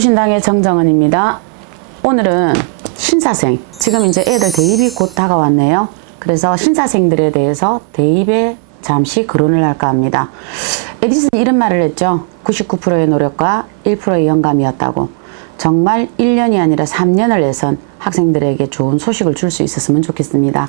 수신당의 정정은입니다. 오늘은 신사생, 지금 이제 애들 대입이 곧 다가왔네요. 그래서 신사생들에 대해서 대입에 잠시 거론을 할까 합니다. 에디슨이 이런 말을 했죠. 99%의 노력과 1%의 영감이었다고. 정말 1년이 아니라 3년을 내선 학생들에게 좋은 소식을 줄 수 있었으면 좋겠습니다.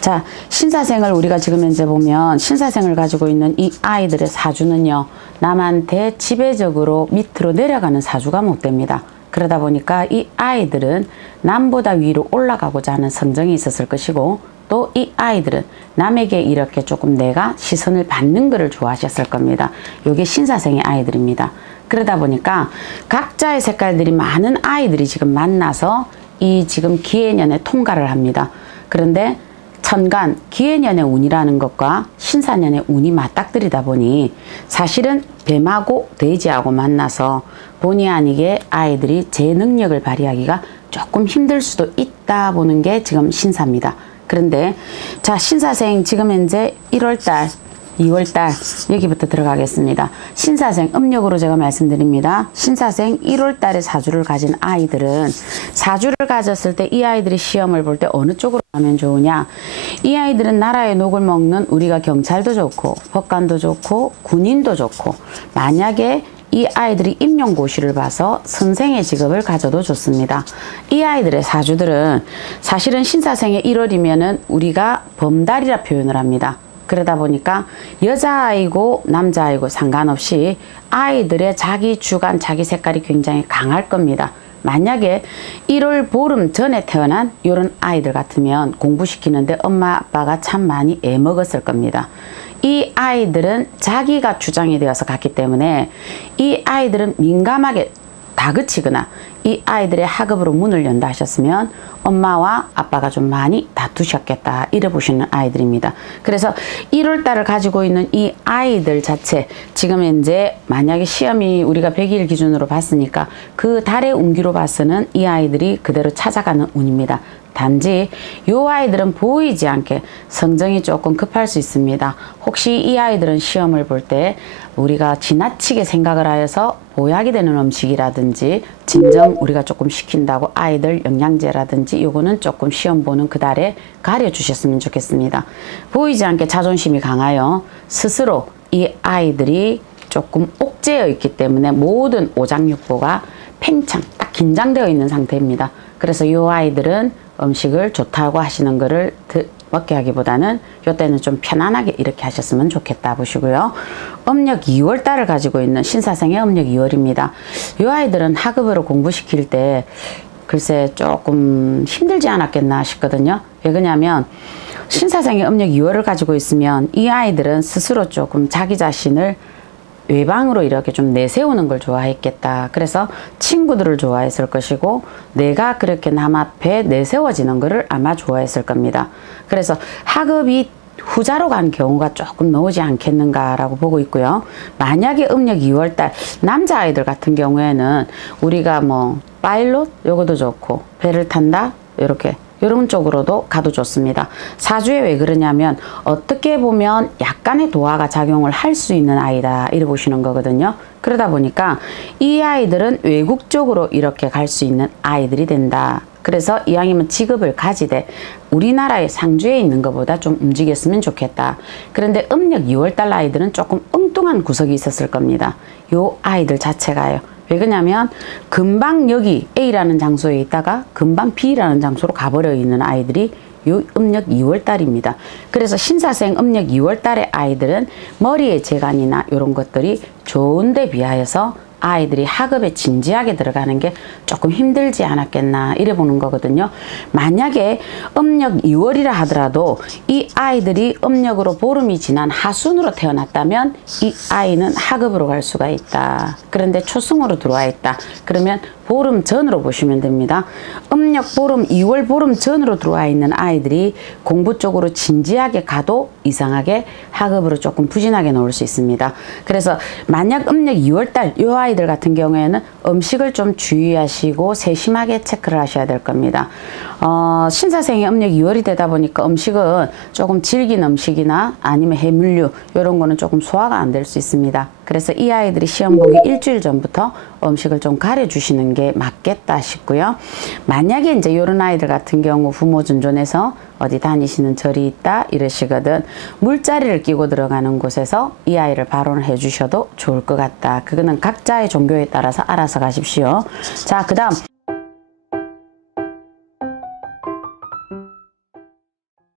자, 신사생을 우리가 지금 현재 보면 신사생을 가지고 있는 이 아이들의 사주는요, 남한테 지배적으로 밑으로 내려가는 사주가 못 됩니다. 그러다 보니까 이 아이들은 남보다 위로 올라가고자 하는 성정이 있었을 것이고, 또 이 아이들은 남에게 이렇게 조금 내가 시선을 받는 것을 좋아하셨을 겁니다. 이게 신사생의 아이들입니다. 그러다 보니까 각자의 색깔들이 많은 아이들이 지금 만나서 이 지금 기해년에 통과를 합니다. 그런데 천간, 기해년의 운이라는 것과 신사년의 운이 맞닥뜨리다 보니 사실은 뱀하고 돼지하고 만나서 본의 아니게 아이들이 제 능력을 발휘하기가 조금 힘들 수도 있다 보는 게 지금 신사입니다. 그런데 자, 신사생 지금 현재 1월달 2월달 여기부터 들어가겠습니다. 신사생 음력으로 제가 말씀드립니다. 신사생 1월달에 사주를 가진 아이들은 사주를 가졌을 때 이 아이들이 시험을 볼 때 어느 쪽으로 가면 좋으냐. 이 아이들은 나라의 녹을 먹는 우리가 경찰도 좋고 법관도 좋고 군인도 좋고, 만약에 이 아이들이 임용고시를 봐서 선생의 직업을 가져도 좋습니다. 이 아이들의 사주들은 사실은 신사생의 1월이면은 우리가 범달이라 표현을 합니다. 그러다 보니까 여자아이고 남자아이고 상관없이 아이들의 자기 주관, 자기 색깔이 굉장히 강할 겁니다. 만약에 1월 보름 전에 태어난 이런 아이들 같으면 공부시키는데 엄마 아빠가 참 많이 애먹었을 겁니다. 이 아이들은 자기가 주장이 되어서 갔기 때문에 이 아이들은 민감하게 다그치거나 이 아이들의 학업으로 문을 연다 하셨으면 엄마와 아빠가 좀 많이 다투셨겠다, 이래 보시는 아이들입니다. 그래서 1월달을 가지고 있는 이 아이들 자체, 지금 현재 만약에 시험이 우리가 100일 기준으로 봤으니까 그 달의 운기로 봐서는 이 아이들이 그대로 찾아가는 운입니다. 단지 이 아이들은 보이지 않게 성정이 조금 급할 수 있습니다. 혹시 이 아이들은 시험을 볼 때 우리가 지나치게 생각을 하여서 보약이 되는 음식이라든지 진정 우리가 조금 시킨다고 아이들 영양제라든지 요거는 조금 시험 보는 그 달에 가려주셨으면 좋겠습니다. 보이지 않게 자존심이 강하여 스스로 이 아이들이 조금 옥죄어 있기 때문에 모든 오장육부가 팽창, 딱 긴장되어 있는 상태입니다. 그래서 이 아이들은 음식을 좋다고 하시는 거를 먹게 하기보다는 이때는 좀 편안하게 이렇게 하셨으면 좋겠다 보시고요. 음력 2월달을 가지고 있는 신사생의 음력 2월입니다. 이 아이들은 학업으로 공부시킬 때 글쎄 조금 힘들지 않았겠나 싶거든요. 왜 그러냐면 신사생의 음력 2월을 가지고 있으면 이 아이들은 스스로 조금 자기 자신을 외방으로 이렇게 좀 내세우는 걸 좋아했겠다. 그래서 친구들을 좋아했을 것이고 내가 그렇게 남 앞에 내세워지는 것을 아마 좋아했을 겁니다. 그래서 학업이 후자로 간 경우가 조금 나오지 않겠는가라고 보고 있고요. 만약에 음력 2월달 남자아이들 같은 경우에는 우리가 뭐 파일럿 요것도 좋고 배를 탄다 이렇게 이런 쪽으로도 가도 좋습니다. 사주에 왜 그러냐면 어떻게 보면 약간의 도화가 작용을 할 수 있는 아이다, 이래 보시는 거거든요. 그러다 보니까 이 아이들은 외국 쪽으로 이렇게 갈 수 있는 아이들이 된다. 그래서 이왕이면 직업을 가지되 우리나라의 상주에 있는 것보다 좀 움직였으면 좋겠다. 그런데 음력 2월달 아이들은 조금 엉뚱한 구석이 있었을 겁니다. 요 아이들 자체가요. 왜 그러냐면 금방 여기 A라는 장소에 있다가 금방 B라는 장소로 가버려 있는 아이들이 요 음력 2월달입니다. 그래서 신사생 음력 2월달의 아이들은 머리의 재간이나 이런 것들이 좋은데 비하여서 아이들이 학업에 진지하게 들어가는 게 조금 힘들지 않았겠나, 이래 보는 거거든요. 만약에 음력 2월이라 하더라도 이 아이들이 음력으로 보름이 지난 하순으로 태어났다면 이 아이는 학업으로 갈 수가 있다. 그런데 초승으로 들어와 있다. 그러면 보름 전으로 보시면 됩니다. 음력 보름 2월 보름 전으로 들어와 있는 아이들이 공부 쪽으로 진지하게 가도 이상하게 학업으로 조금 부진하게 나올 수 있습니다. 그래서 만약 음력 2월달 이 아이들 같은 경우에는 음식을 좀 주의하시고 세심하게 체크를 하셔야 될 겁니다. 신사생이 음력 2월이 되다 보니까 음식은 조금 질긴 음식이나 아니면 해물류 이런 거는 조금 소화가 안 될 수 있습니다. 그래서 이 아이들이 시험 보기 일주일 전부터 음식을 좀 가려주시는 게 맞겠다 싶고요. 만약에 이제 이런 아이들 같은 경우 부모 준존에서 어디 다니시는 절이 있다 이러시거든 물자리를 끼고 들어가는 곳에서 이 아이를 발언을 해주셔도 좋을 것 같다. 그거는 각자의 종교에 따라서 알아서 가십시오. 자, 그 다음